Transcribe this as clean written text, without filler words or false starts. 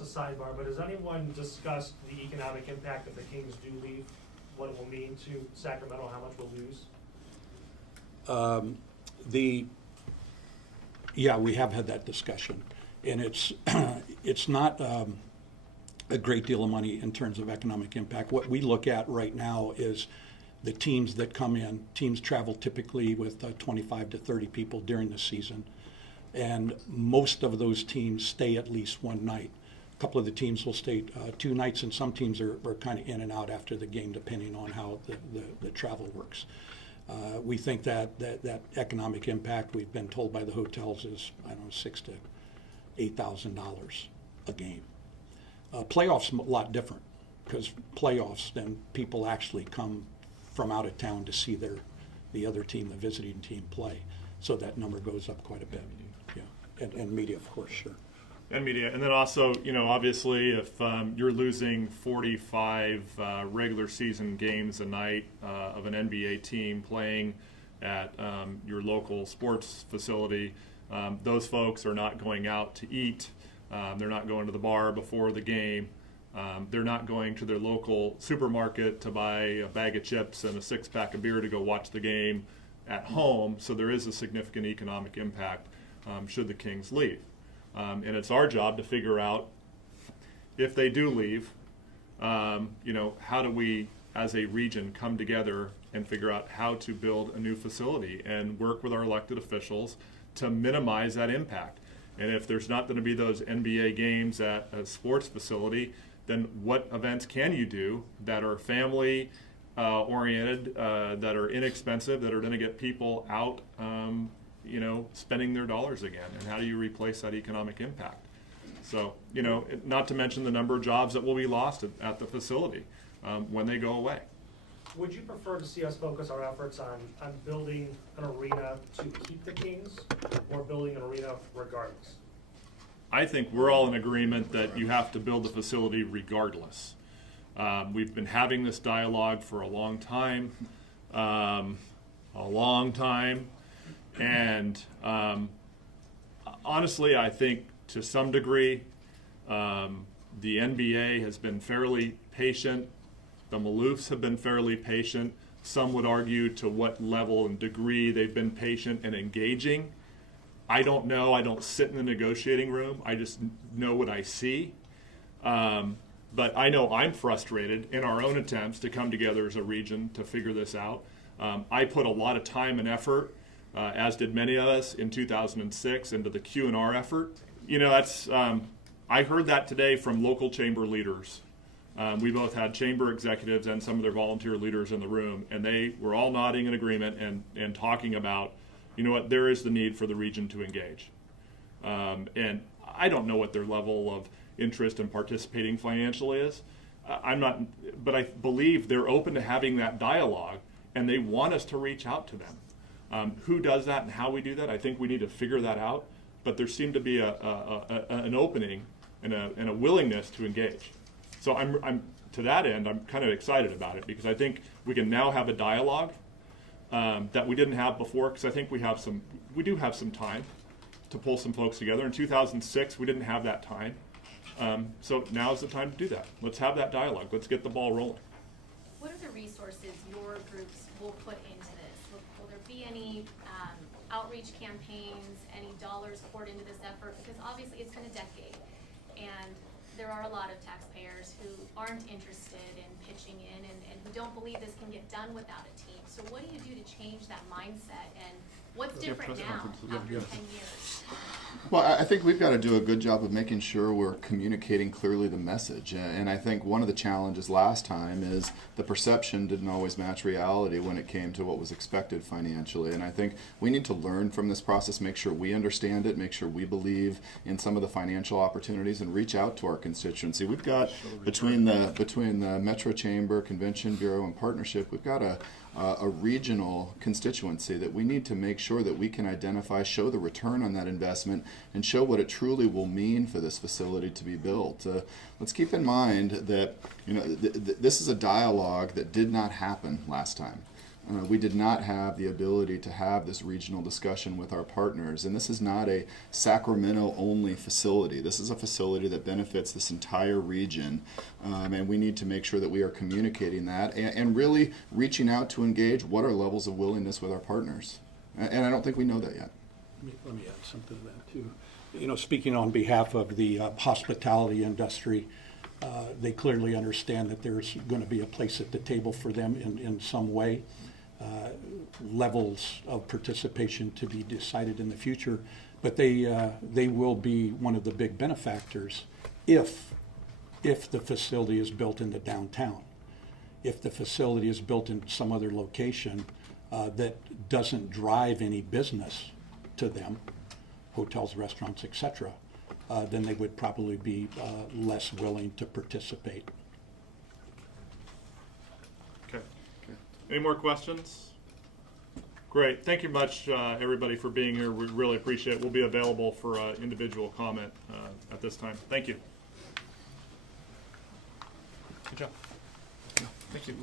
it's a sidebar, but has anyone discussed the economic impact if the Kings do leave? What it will mean to Sacramento, how much we'll lose? Yeah, we have had that discussion, and it's not a great deal of money in terms of economic impact. What we look at right now is the teams that come in. Teams travel typically with 25 to 30 people during the season, and most of those teams stay at least one night. A couple of the teams will stay 2 nights, and some teams are kind of in and out after the game, depending on how the travel works. We think that economic impact, we've been told by the hotels, is, I don't know, $6,000 to $8,000 a game. Playoffs a lot different, because playoffs, then people actually come from out of town to see the other team, the visiting team, play. So that number goes up quite a bit. Yeah, and media, of course, sure. And media, and then also, obviously, if you're losing 45 regular season games a night of an NBA team playing at your local sports facility, those folks are not going out to eat. They're not going to the bar before the game. They're not going to their local supermarket to buy a bag of chips and a 6-pack of beer to go watch the game at home. So there is a significant economic impact should the Kings leave. And it's our job to figure out, if they do leave, how do we as a region come together and figure out how to build a new facility and work with our elected officials to minimize that impact. And if there's not going to be those NBA games at a sports facility, then what events can you do that are family oriented, that are inexpensive, that are going to get people out spending their dollars again, and how do you replace that economic impact? So, not to mention the number of jobs that will be lost at the facility when they go away. Would you prefer to see us focus our efforts on building an arena to keep the Kings, or building an arena regardless? I think we're all in agreement that you have to build the facility regardless. We've been having this dialogue for a long time. And honestly, I think to some degree, the NBA has been fairly patient. The Maloofs have been fairly patient. Some would argue to what level and degree they've been patient and engaging. I don't know. I don't sit in the negotiating room. I just know what I see. But I know I'm frustrated in our own attempts to come together as a region to figure this out. I put a lot of time and effort, as did many of us in 2006, into the Q&R effort. I heard that today from local chamber leaders. We both had chamber executives and some of their volunteer leaders in the room, and they were all nodding in agreement and talking about, there is the need for the region to engage. And I don't know what their level of interest in participating financially is. But I believe they're open to having that dialogue, and they want us to reach out to them. Who does that and how we do that, I think we need to figure that out. But there seemed to be an opening and a willingness to engage. So I'm to that end, I'm kind of excited about it, because I think we can now have a dialogue that we didn't have before. Because I think we do have some time to pull some folks together. In 2006, we didn't have that time. So now is the time to do that. Let's have that dialogue. Let's get the ball rolling. What are the resources your groups will put into this? Will there be any outreach campaigns, any dollars poured into this effort? Because obviously it's been a decade, and there are a lot of taxpayers who aren't interested in pitching in and who don't believe this can get done without a team. So what do you do to change that mindset, and what's different now after 10 years? Well, I think we've got to do a good job of making sure we're communicating clearly the message. And I think one of the challenges last time is the perception didn't always match reality when it came to what was expected financially. And I think we need to learn from this process, make sure we understand it, make sure we believe in some of the financial opportunities, and reach out to our constituency. We've got, between the Metro Chamber, Convention Bureau, and Partnership, we've got a regional constituency that we need to make sure that we can identify, show the return on that investment, and show what it truly will mean for this facility to be built. Let's keep in mind that this is a dialogue that did not happen last time. We did not have the ability to have this regional discussion with our partners. And this is not a Sacramento-only facility. This is a facility that benefits this entire region. And we need to make sure that we are communicating that and really reaching out to engage what are levels of willingness with our partners. And I don't think we know that yet. Let me add something to that too. You know, speaking on behalf of the hospitality industry, they clearly understand that there's going to be a place at the table for them in some way. Levels of participation to be decided in the future, but they will be one of the big benefactors if the facility is built in the downtown. If the facility is built in some other location that doesn't drive any business to them, hotels, restaurants, etc., then they would probably be less willing to participate. Okay. Any more questions? Great. Thank you much, everybody, for being here. We really appreciate it. We'll be available for individual comment at this time. Thank you. Good job. Thank you.